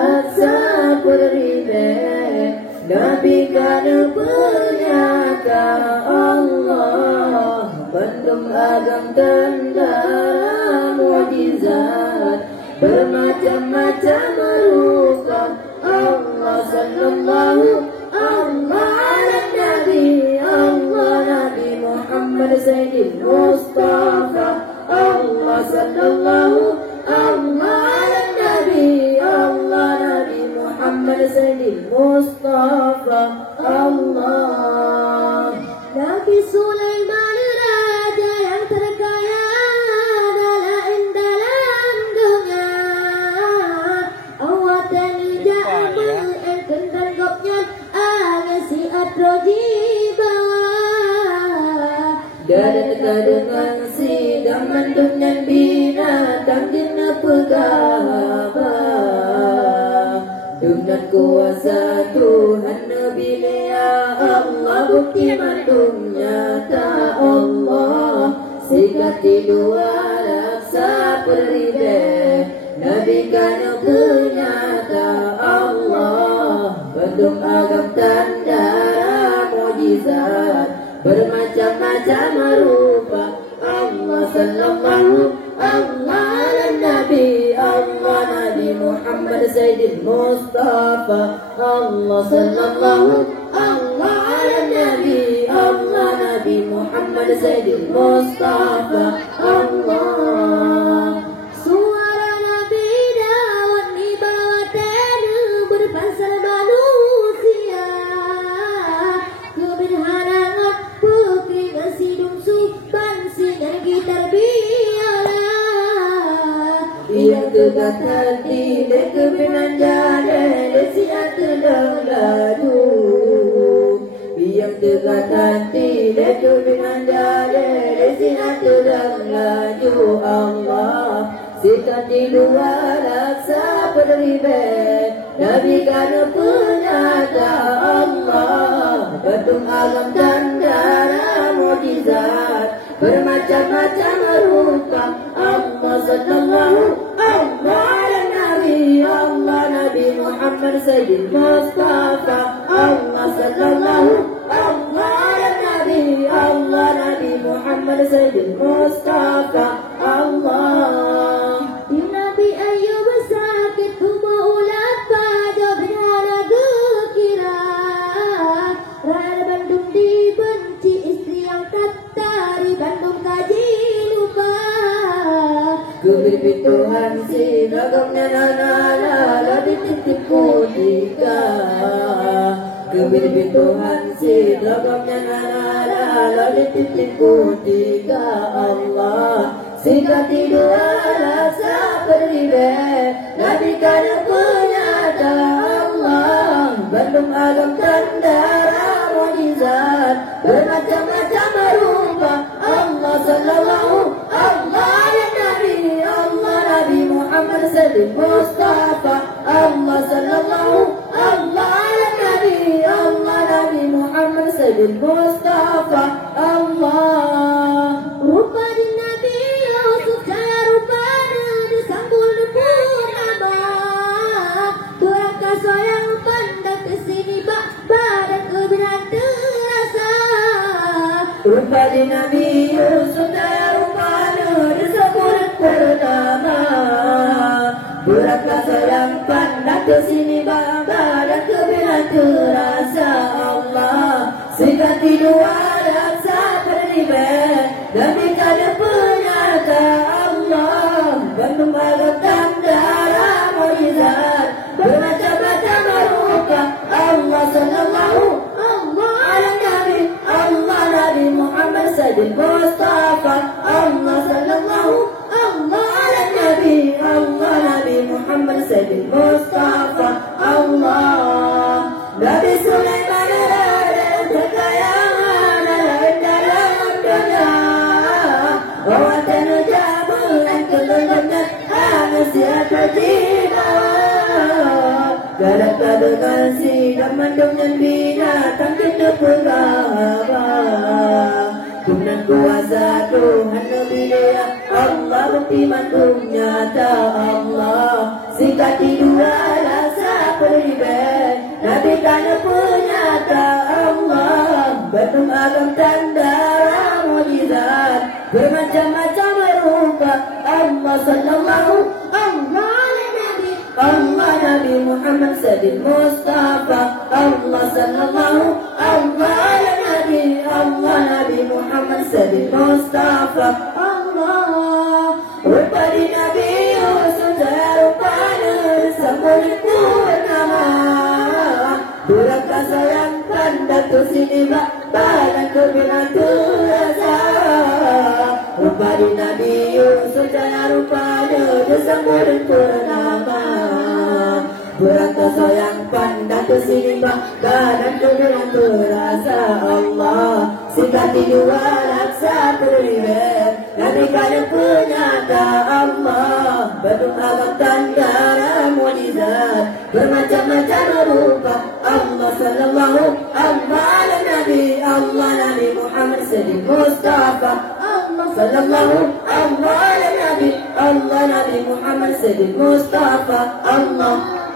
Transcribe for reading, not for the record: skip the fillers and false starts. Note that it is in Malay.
laksa beribe Nabi kana penyata Allah Bandung agam tentara mujizat bermacam-macam rupa Allah sallallahu Allah Nabi Allah Nabi Muhammad Sayyidil Mustafa Allah sallallahu Allah Nabi Allah Nabi Muhammad Sayyidil Mustafa Allah Nabi Sulaiman raja yang terkaya dalam dunia awatan ja'abul enten tergopnya agasi atrojiba dan dengan sidang mendungan binatang dina pegaba dengan kuasa Tuhan Nabi ya Allah bukti mandumnya ta Allah sikati dua laksa peribe Nabi kana penyata Allah bentuk agam tanda mujizat bermacam-macam rupa Allah sallallahu Allah Nabi Allah Nabi Muhammad Sayyidil Mustafa Allah sallallahu Allah Nabi Allah Nabi Muhammad Sayyidil Mustafa Allah suara Nabi Dawud di bawah tanah berpasal manusia keberhanangan putri kesidung supan sinar gitar biola yang kegatal tidak kebenan jalan desiat ladu yang kegatal tidak kebenan jalan desiat ladu Allah sikati dua laksa beribe Nabi kana penyata Allah bentuk alam tanda mujizat bermacam-macam rupa Allah sallallahu Allah Nabi Allah Nabi Muhammad Sayyidil Mustafa Allah sallallahu Allah Nabi Allah Nabi Muhammad Sayyidil Mustafa Allah Nabi Ayub sakit tubuh ulat pada berhala kekira Rara Bandung dibenci istri yang katari Bandung kaji lupa Kebirbi Tuhan si ragamnya nana dititip kudika Kebirbi Tuhan si ragamnya nana dititip kudika Allah sikati dua laksa beribe Nabi kana penyata Allah Bandung agam tanda mujizat bermacam-macam rupa Allah sallallahu Allah Nabi Allah Nabi Muhammad Sayyidil Mustafa Allah sallallahu Allah Nabi Allah Nabi Muhammad Sayyidil Mustafa Allah rupa di Nabi Yusuf cara rupanya disambul purnama turang kasoyang pandang kesini badan kebenaran terasa rupa di Nabi Yusuf cara rupanya disambul purnama turang kasoyang pandang kesini badan kebenaran terasa Allah sikati dua laksa beribe Nabi kana penyata Allah Bandung agam tanda mujizat bermacam-macam rupa Allah sallallahu Allah Nabi Allah Nabi Muhammad Sayyidil Mustafa Allah sallallahu Allah Nabi Allah Nabi Muhammad Sayyidil Mustafa Allah Nabi Sulaiman terkaya dalam dunia Wawatan jamuan kelenggangan Anasiat wajibah Dalam kadegan sidang mandungnya binatang kena pegaba Tuhan kuasa Tuhan Nabi dia Allah bukti mandungnya ta Allah sikati dua laksa penuh agam tanda mukjizat bermacam-macam rupa. Allah sallallahu Allah Nabi Muhammad Sayyidil Mustafa. Allah sallallahu Allah Nabi Muhammad Sayyidil Mustafa. Allah rupa di Nabi Yusuf rupanya sempurna purnama. Durang kasayangkan Datuk sini badan kebinatu rasa. Rupa di Nabi Yusuf rupanya sempurna purnama. Durang kasayangkan Datuk sini badan kebinatu rasa. Allah sikati dua laksa periwet Nabi kaya penyata. Allah penuh agam tanda mukjizat bermacam-macam rupa. Allah sallallahu Allah Nabi Muhammad Sayyidil Mustafa. Allah sallallahu Allah Nabi Muhammad Sayyidil Mustafa. Allah